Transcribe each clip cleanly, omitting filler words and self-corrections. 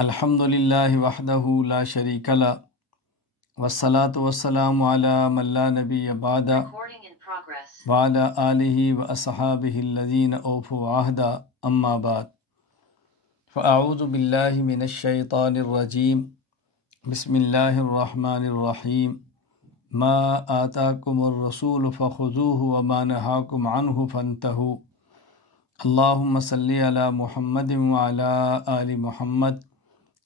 الحمد للہ وحدہ لا شریک لہ والصلاة والسلام علی من لا نبی بعدہ وعلی آلہ واصحابہ الذین اوفوا عہدا اما بعد فاعوذ باللہ من الشیطان الرجیم بسم اللہ الرحمن الرحیم ما آتاکم الرسول فخذوہ وما نہاکم عنہ فانتہوا اللہم صلی علی محمد وعلی آل محمد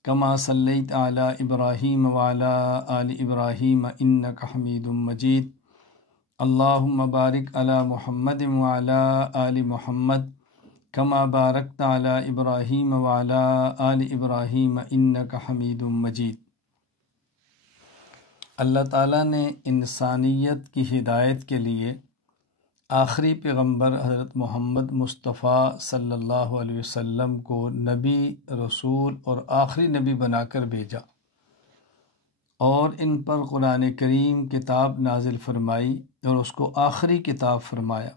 کما صلیت علی ابراہیم وعلی آل ابراہیم انک حمید مجید اللہم بارک علی محمد وعلی آل محمد کما بارکت علی ابراہیم وعلی آل ابراہیم انک حمید مجید۔ اللہ تعالیٰ نے انسانیت کی ہدایت کے لیے آخری پیغمبر حضرت محمد مصطفیٰ صلی اللہ علیہ وسلم کو نبی، رسول اور آخری نبی بنا کر بھیجا اور ان پر قرآن کریم کتاب نازل فرمائی اور اس کو آخری کتاب فرمایا۔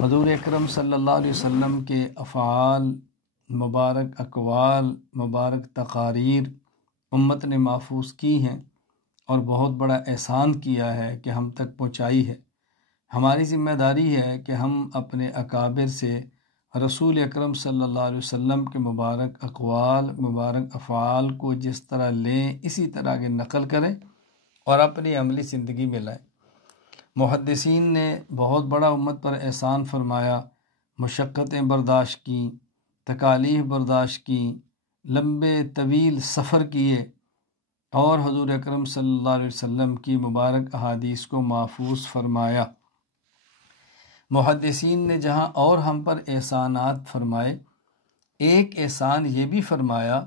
حضور اکرم صلی اللہ علیہ وسلم کے افعال، مبارک اقوال، مبارک تقاریر امت نے محفوظ کی ہیں اور بہت بڑا احسان کیا ہے کہ ہم تک پہنچائی ہے۔ ہماری ذمہ داری ہے کہ ہم اپنے اکابر سے رسول اکرم صلی اللہ علیہ وسلم کے مبارک اقوال، مبارک افعال کو جس طرح لیں اسی طرح کے نقل کریں اور اپنی عملی زندگی میں لائیں۔ محدثین نے بہت بڑا امت پر احسان فرمایا، مشقتیں برداشت کیں، تکالیف برداشت کیں، لمبے طویل سفر کیے اور حضور اکرم صلی اللہ علیہ وسلم کی مبارک احادیث کو محفوظ فرمایا۔ محدثین نے جہاں اور ہم پر احسانات فرمائے، ایک احسان یہ بھی فرمایا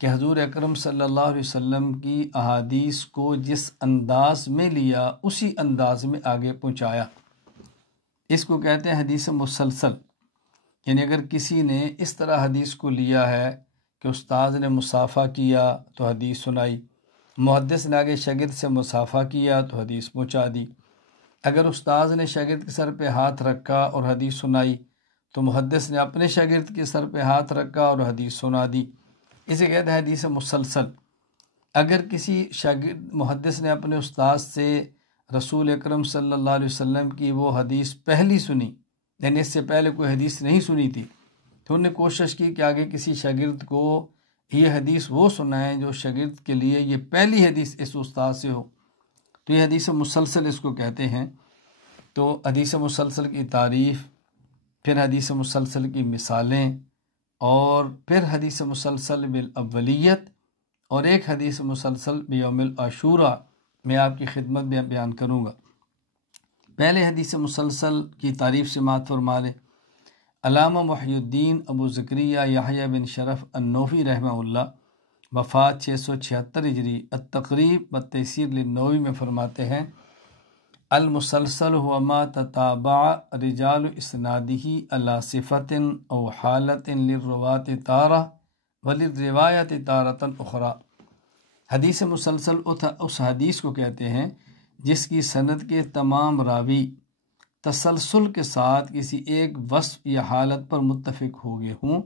کہ حضور اکرم صلی اللہ علیہ وسلم کی احادیث کو جس انداز میں لیا اسی انداز میں آگے پہنچایا۔ اس کو کہتے ہیں حدیث مسلسل، یعنی اگر کسی نے اس طرح حدیث کو لیا ہے کہ استاذ نے مصافحہ کیا تو حدیث سنائی، محدث نے آگے شاگرد سے مصافحہ کیا تو حدیث پہنچا دی، اگر استاذ نے شاگرد کے سر پہ ہاتھ رکھا اور حدیث سنائی تو محدث نے اپنے شاگرد کے سر پہ ہاتھ رکھا اور حدیث سنا دی۔ اسے کہتے ہیں حدیث مسلسل۔ اگر کسی شاگرد محدث نے اپنے استاذ سے رسول اکرم صلی اللہ علیہ وسلم کی وہ حدیث پہلی سنی، یعنی اس سے پہلے کوئی حدیث نہیں سنی تھی، تو انہوں نے کوشش کی کہ آگے کسی شاگرد کو یہ حدیث وہ سنائیں جو شاگرد کے لیے یہ پہلی حدیث اس استاد سے ہو، تو یہ حدیث مسلسل اس کو کہتے ہیں۔ تو حدیث مسلسل کی تعریف، پھر حدیث مسلسل کی مثالیں، اور پھر حدیث مسلسل بالاولیت، اور ایک حدیث مسلسل بیوم العاشوراء میں آپ کی خدمت میں بیان کروں گا۔ پہلے حدیث مسلسل کی تعریف سماعت فرما لیں۔ علامہ محی الدین ابو زکریا یحییٰ بن شرف النووی رحمہ اللہ، وفات 676 ہجری، التقریب والتیسیر للنووی میں فرماتے ہیں: المسلسل هو ما تتابع رجال اسنادہ علی صفت او حالت للرواة تارہ وللروایت تارۃ اخری۔ حدیث مسلسل اس حدیث کو کہتے ہیں جس کی سند کے تمام راوی تسلسل کے ساتھ کسی ایک وصف یا حالت پر متفق ہو گئے ہوں۔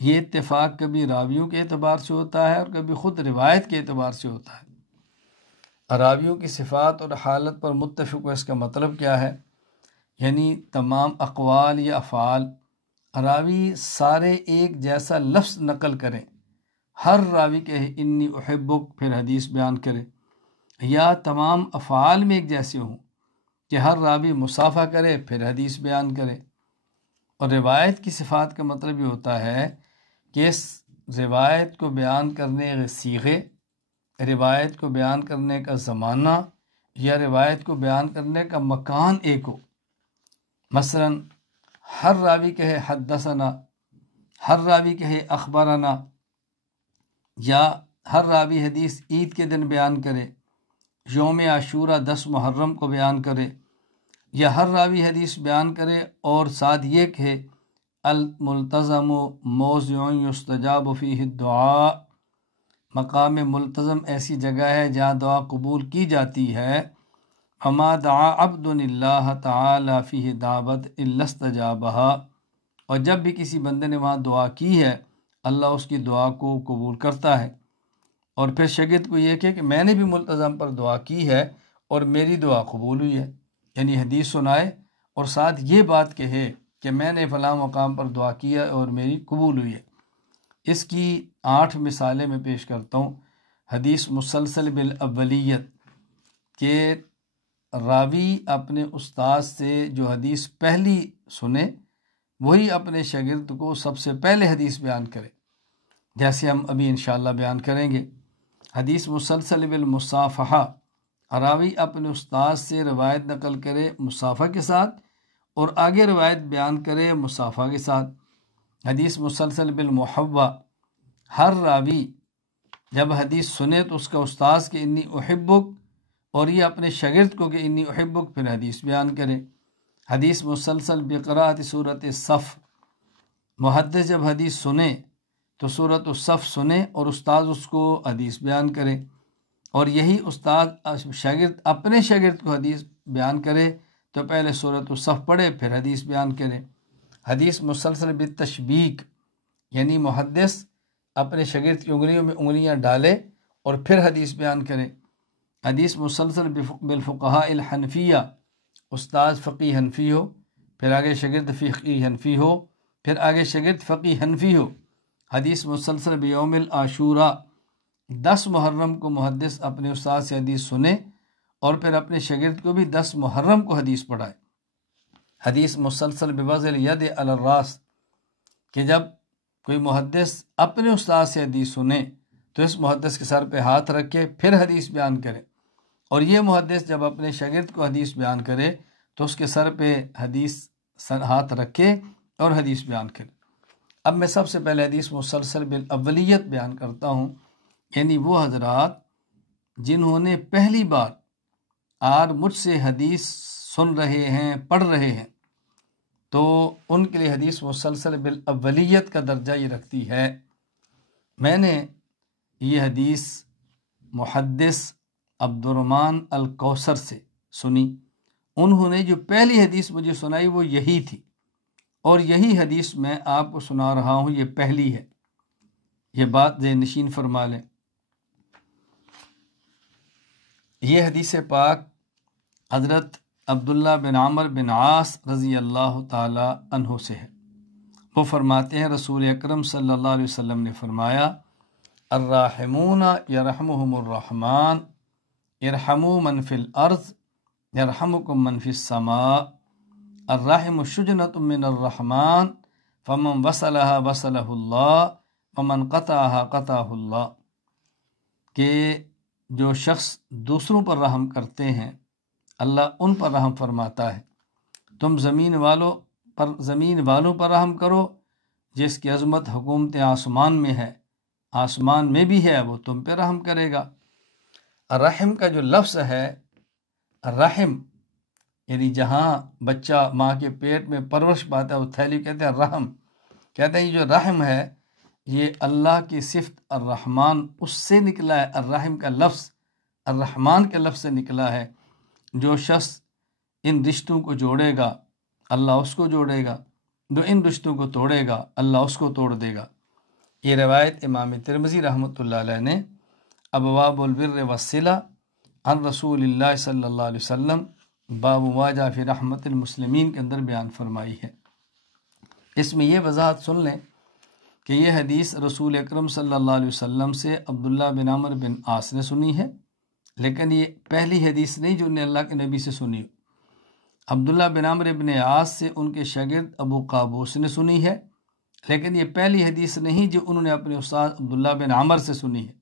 یہ اتفاق کبھی راویوں کے اعتبار سے ہوتا ہے اور کبھی خود روایت کے اعتبار سے ہوتا ہے۔ راویوں کی صفات اور حالت پر متفق ہو، اس کا مطلب کیا ہے؟ یعنی تمام اقوال یا افعال راوی سارے ایک جیسا لفظ نقل کریں، ہر راوی کہے انی احبک پھر حدیث بیان کرے، یا تمام افعال میں ایک جیسے ہوں کہ ہر راوی مصافحہ کرے پھر حدیث بیان کرے۔ اور روایت کی صفات کا مطلب یہ ہوتا ہے کہ اس روایت کو بیان کرنے کے صیغے، روایت کو بیان کرنے کا زمانہ یا روایت کو بیان کرنے کا مکان ایک ہو۔ مثلا ہر راوی کہے حدثنا، ہر راوی کہے اخبرنا، یا ہر راوی حدیث عید کے دن بیان کرے، یوم عاشوراء 10 محرم کو بیان کرے، یا ہر راوی حدیث بیان کرے اور ساتھ یہ کہے الملتزم موضع یستجاب فیہ الدعاء، مقام ملتزم ایسی جگہ ہے جہاں دعا قبول کی جاتی ہے۔ وما دعا عبد اللہ تعالی فیہ دعوت الا استجابہا، اور جب بھی کسی بندے نے وہاں دعا کی ہے اللہ اس کی دعا کو قبول کرتا ہے۔ اور پھر شاگرد کو یہ کہ میں نے بھی ملتزم پر دعا کی ہے اور میری دعا قبول ہوئی ہے، یعنی حدیث سنائے اور ساتھ یہ بات کہے کہ میں نے فلاں مقام پر دعا کیا اور میری قبول ہوئی ہے۔ اس کی 8 مثالیں میں پیش کرتا ہوں۔ حدیث مسلسل بالاولیت کہ راوی اپنے استاد سے جو حدیث پہلی سنے وہی اپنے شاگرد کو سب سے پہلے حدیث بیان کرے، جیسے ہم ابھی انشاءاللہ بیان کریں گے۔ حدیث مسلسل بالمصافحہ، راوی اپنے استاد سے روایت نقل کرے مصافحہ کے ساتھ اور آگے روایت بیان کرے مصافحہ کے ساتھ۔ حدیث مسلسل بالمحبہ، ہر راوی جب حدیث سنے تو اس کا استاذ کہ انی احبک اور یہ اپنے شاگرد کو کہ انی احبک، پھر حدیث بیان کرے۔ حدیث مسلسل بقراءت سورۃ الصف، محدث جب حدیث سنے تو سورۃ الصف سنے اور استاذ اس کو حدیث بیان کرے، اور یہی استاد شاگرد اپنے شاگرد کو حدیث بیان کرے تو پہلے سورۃ الصف پڑھے پھر حدیث بیان کرے۔ حدیث مسلسل بالتشبیک، یعنی محدث اپنے شاگرد کی انگلیوں میں انگلیاں ڈالے اور پھر حدیث بیان کرے۔ حدیث مسلسل بالفقہاء الحنفیہ، استاد فقی حنفی ہو، پھر آگے شاگرد فقی حنفی ہو، پھر آگے شاگرد فقی حنفی ہو۔ حدیث مسلسل بیوم العاشوراء، 10 محرم کو محدث اپنے استاد سے حدیث سنے اور پھر اپنے شاگرد کو بھی 10 محرم کو حدیث پڑھائے۔ حدیث مسلسل بوضع الید علی الراس، کہ جب کوئی محدث اپنے استاد سے حدیث سنے تو اس محدث کے سر پہ ہاتھ رکھے پھر حدیث بیان کرے، اور یہ محدث جب اپنے شاگرد کو حدیث بیان کرے تو اس کے سر پہ ہاتھ رکھے اور حدیث بیان کرے۔ اب میں سب سے پہلے حدیث مسلسل بالاولیت بیان کرتا ہوں، یعنی وہ حضرات جنہوں نے پہلی بار آج مجھ سے حدیث سن رہے ہیں پڑھ رہے ہیں تو ان کے لیے حدیث مسلسل بالاولیت کا درجہ یہ رکھتی ہے۔ میں نے یہ حدیث محدث عبدالرحمن الکوثر سے سنی، انہوں نے جو پہلی حدیث مجھے سنائی وہ یہی تھی، اور یہی حدیث میں آپ کو سنا رہا ہوں، یہ پہلی ہے، یہ بات ذہن نشین فرما لیں۔ یہ حدیث پاک حضرت عبداللہ بن عمر بن عاص رضی اللہ تعالی عنہ سے ہے۔ وہ فرماتے ہیں رسول اکرم صلی اللہ علیہ وسلم نے فرمایا، الراحمون یرحمہم الرحمن ارحموا من فی الارض یرحمکم من فی السماء، الرحم شجنۃ من الرحمن فمن وصلها وصلہ اللہ ومن قطعها قطعہ اللہ، کہ جو شخص دوسروں پر رحم کرتے ہیں اللہ ان پر رحم فرماتا ہے۔ تم زمین والوں پر رحم کرو، جس کی عظمت حکومت آسمان میں ہے، آسمان میں بھی ہے، وہ تم پہ رحم کرے گا۔ الرحم کا جو لفظ ہے، الرحم یعنی جہاں بچہ ماں کے پیٹ میں پرورش پاتا ہے وہ تھیلی کہتے ہیں رحم، کہتے ہیں یہ جو رحم ہے یہ اللہ کی صفت الرحمن اس سے نکلا ہے، الرحم کا لفظ الرحمن کے لفظ سے نکلا ہے۔ جو شخص ان رشتوں کو جوڑے گا اللہ اس کو جوڑے گا، جو ان رشتوں کو توڑے گا اللہ اس کو توڑ دے گا۔ یہ روایت امام ترمذی رحمۃ اللہ علیہ نے ابواب البر والصلہ عن رسول اللہ صلی اللہ علیہ وسلم باب ما جاء فی رحمت المسلمین کے اندر بیان فرمائی ہے۔ اس میں یہ وضاحت سن لیں کہ یہ حدیث رسول اکرم صلی اللہ علیہ وسلم سے عبداللہ بن عمر بن عاص نے سنی ہے، لیکن یہ پہلی حدیث نہیں جو انہیں اللہ کے نبی سے سنی۔ عبداللہ بن عمر بن عاص سے ان کے شاگرد ابو قابوس نے سنی ہے، لیکن یہ پہلی حدیث نہیں جو انہوں نے اپنے استاد عبداللہ بن عمر سے سنی ہے۔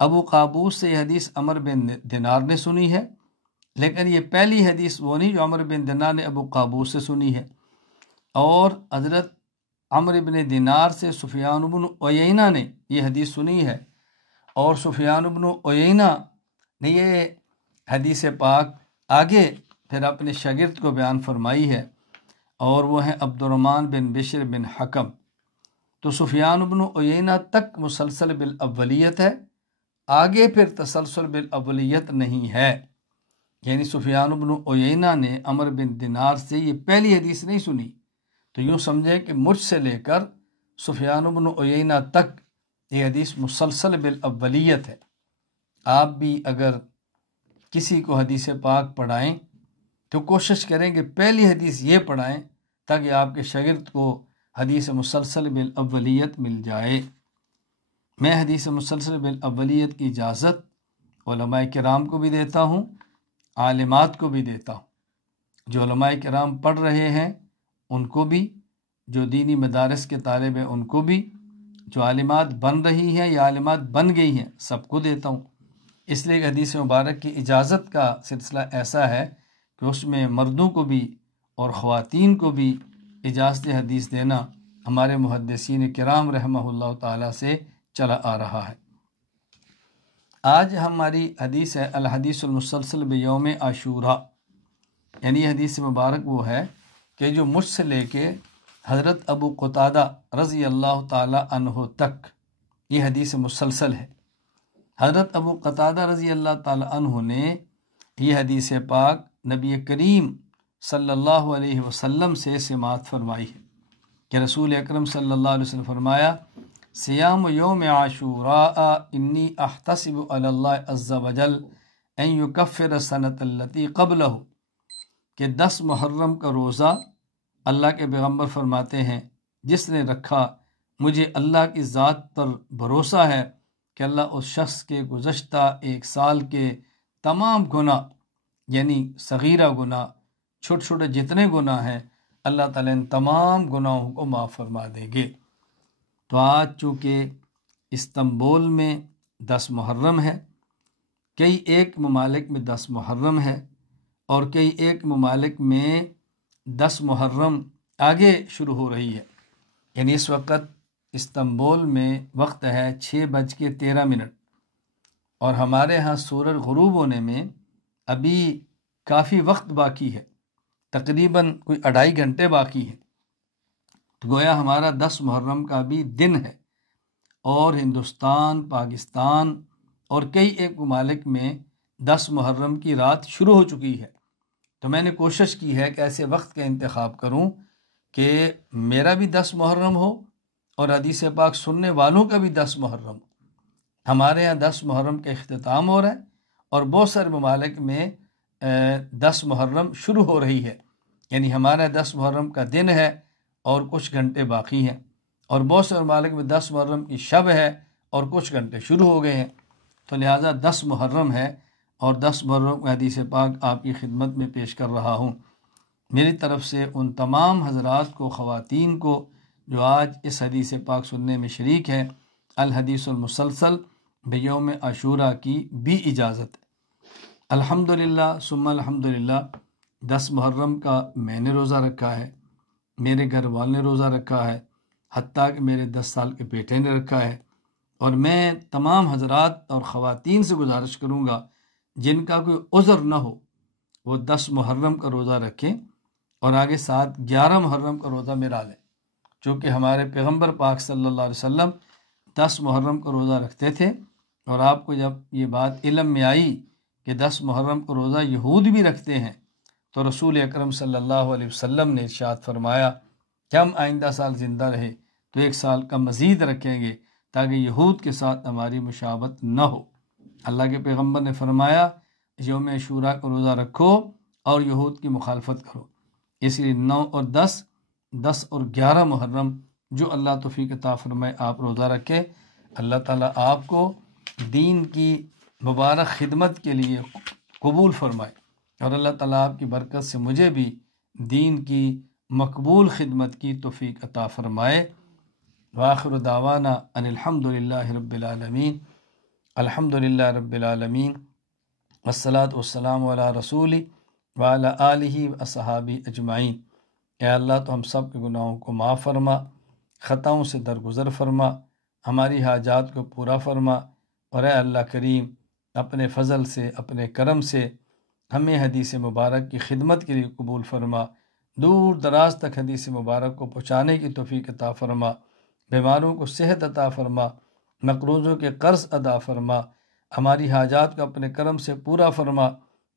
ابو قابوس سے یہ حدیث عمر بن دینار نے سنی ہے، لیکن یہ پہلی حدیث وہ نہیں جو عمر بن دینار نے ابو قابوس سے سنی ہے۔ اور حضرت عمر بن دینار سے سفیان بن عیینہ نے یہ حدیث سنی ہے، اور سفیان بن عیینہ نے یہ حدیث پاک آگے پھر اپنے شاگرد کو بیان فرمائی ہے، اور وہ ہیں عبدالرحمن بن بشر بن حکم۔ تو سفیان بن عیینہ تک مسلسل بالاولیت ہے، آگے پھر تسلسل بالاولیت نہیں ہے، یعنی سفیان بن عیینہ نے عمر بن دینار سے یہ پہلی حدیث نہیں سنی۔ تو یوں سمجھیں کہ مجھ سے لے کر سفیان بن عیینہ تک یہ حدیث مسلسل بالاولیت ہے۔ آپ بھی اگر کسی کو حدیث پاک پڑھائیں تو کوشش کریں کہ پہلی حدیث یہ پڑھائیں تاکہ آپ کے شاگرد کو حدیث مسلسل بالاولیت مل جائے۔ میں حدیث مسلسل بالاولیت کی اجازت علماء کرام کو بھی دیتا ہوں، عالمات کو بھی دیتا ہوں۔ جو علماء کرام پڑھ رہے ہیں ان کو بھی، جو دینی مدارس کے طالب ہیں ان کو بھی، جو عالمات بن رہی ہیں یا عالمات بن گئی ہیں سب کو دیتا ہوں۔ اس لیے حدیث مبارک کی اجازت کا سلسلہ ایسا ہے کہ اس میں مردوں کو بھی اور خواتین کو بھی اجازت حدیث دینا ہمارے محدثین کرام رحمہ اللہ تعالیٰ سے چلا آ رہا ہے۔ آج ہماری حدیث ہے الحدیث المسلسل بیوم عاشوراء، یعنی حدیث مبارک وہ ہے کہ جو مجھ سے لے کے حضرت ابو قتادہ رضی اللہ تعالیٰ عنہ تک یہ حدیث مسلسل ہے۔ حضرت ابو قتادہ رضی اللہ تعالیٰ عنہ نے یہ حدیث پاک نبی کریم صلی اللہ علیہ وسلم سے سماعت فرمائی ہے کہ رسول اکرم صلی اللہ علیہ وسلم فرمایا، سیام یوم عاشوراء انی احتسب علی اللہ عز وجل ان یکفر السنۃ التی قبلہ، کہ 10 محرم کا روزہ اللہ کے پیغمبر فرماتے ہیں جس نے رکھا، مجھے اللہ کی ذات پر بھروسہ ہے کہ اللہ اس شخص کے گزشتہ 1 سال کے تمام گناہ، یعنی صغیرہ گناہ، چھوٹے چھوٹے جتنے گناہ ہیں، اللہ تعالیٰ ان تمام گناہوں کو معاف فرما دیں گے۔ تو آج چونکہ استنبول میں 10 محرم ہے، کئی ایک ممالک میں 10 محرم ہے، اور کئی ایک ممالک میں 10 محرم آگے شروع ہو رہی ہے، یعنی اس وقت استنبول میں وقت ہے 6:13، اور ہمارے ہاں سورج غروب ہونے میں ابھی کافی وقت باقی ہے، تقریباً کوئی 2.5 گھنٹے باقی ہے۔ تو گویا ہمارا 10 محرم کا بھی دن ہے، اور ہندوستان، پاکستان اور کئی ایک ممالک میں 10 محرم کی رات شروع ہو چکی ہے۔ تو میں نے کوشش کی ہے کہ ایسے وقت کا انتخاب کروں کہ میرا بھی 10 محرم ہو اور حدیث پاک سننے والوں کا بھی 10 محرم ہو۔ ہمارے ہاں 10 محرم کا اختتام ہو رہا ہے، اور بہت سارے ممالک میں 10 محرم شروع ہو رہی ہے، یعنی ہمارا 10 محرم کا دن ہے اور کچھ گھنٹے باقی ہیں، اور بہت سے ممالک میں 10 محرم کی شب ہے اور کچھ گھنٹے شروع ہو گئے ہیں۔ تو لہٰذا 10 محرم ہے، اور 10 محرم کا حدیث پاک آپ کی خدمت میں پیش کر رہا ہوں۔ میری طرف سے ان تمام حضرات کو، خواتین کو جو آج اس حدیث پاک سننے میں شریک ہے، الحدیث المسلسل بیوم عاشوراء کی بھی اجازت ہے۔ الحمدللہ ثم الحمدللہ 10 محرم کا میں نے روزہ رکھا ہے، میرے گھر والوں نے روزہ رکھا ہے، حتیٰ کہ میرے 10 سال کے بیٹے نے رکھا ہے، اور میں تمام حضرات اور خواتین سے گزارش کروں گا جن کا کوئی عذر نہ ہو وہ 10 محرم کا روزہ رکھیں، اور آگے ساتھ 11 محرم کا روزہ میرا لیں، چونکہ ہمارے پیغمبر پاک صلی اللہ علیہ وسلم 10 محرم کا روزہ رکھتے تھے، اور آپ کو جب یہ بات علم میں آئی کہ 10 محرم کا روزہ یہود بھی رکھتے ہیں، تو رسول اکرم صلی اللہ علیہ وسلم نے ارشاد فرمایا کہ ہم آئندہ سال زندہ رہے تو 1 سال کا مزید رکھیں گے تاکہ یہود کے ساتھ ہماری مشابہت نہ ہو۔ اللہ کے پیغمبر نے فرمایا یوم عاشوراء کا روزہ رکھو اور یہود کی مخالفت کرو، اس لیے 9 اور 10 اور 11 محرم جو اللہ توفیق عطا فرمائے آپ روزہ رکھے۔ اللہ تعالیٰ آپ کو دین کی مبارک خدمت کے لیے قبول فرمائے، اور اللہ تعالیٰ آپ کی برکت سے مجھے بھی دین کی مقبول خدمت کی توفیق عطا فرمائے۔ وآخر دعوانا ان الحمدللہ رب العالمین، الحمدللہ رب العالمین، والصلاة والسلام علی رسولی وعلی آلہ واصحابہ اجمعین۔ اے اللہ تو ہم سب کے گناہوں کو معاف فرما، خطاؤں سے درگزر فرما، ہماری حاجات کو پورا فرما، اور اے اللہ کریم اپنے فضل سے، اپنے کرم سے ہمیں حدیث مبارک کی خدمت کے لیے قبول فرما، دور دراز تک حدیث مبارک کو پہنچانے کی توفیق عطا فرما، بیماروں کو صحت عطا فرما، مقروضوں کے قرض ادا فرما، ہماری حاجات کو اپنے کرم سے پورا فرما۔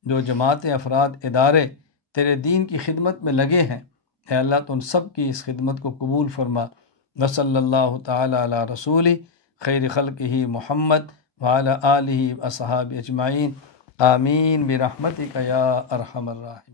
جو جماعتیں، افراد، ادارے تیرے دین کی خدمت میں لگے ہیں، اے اللہ تو ان سب کی اس خدمت کو قبول فرما، وصلی اللہ تعالی علی رسول خیر خلقہ محمد وعلی آلہ واصحابہ اجمعین آمین برحمتک یا ارحم الراحمین۔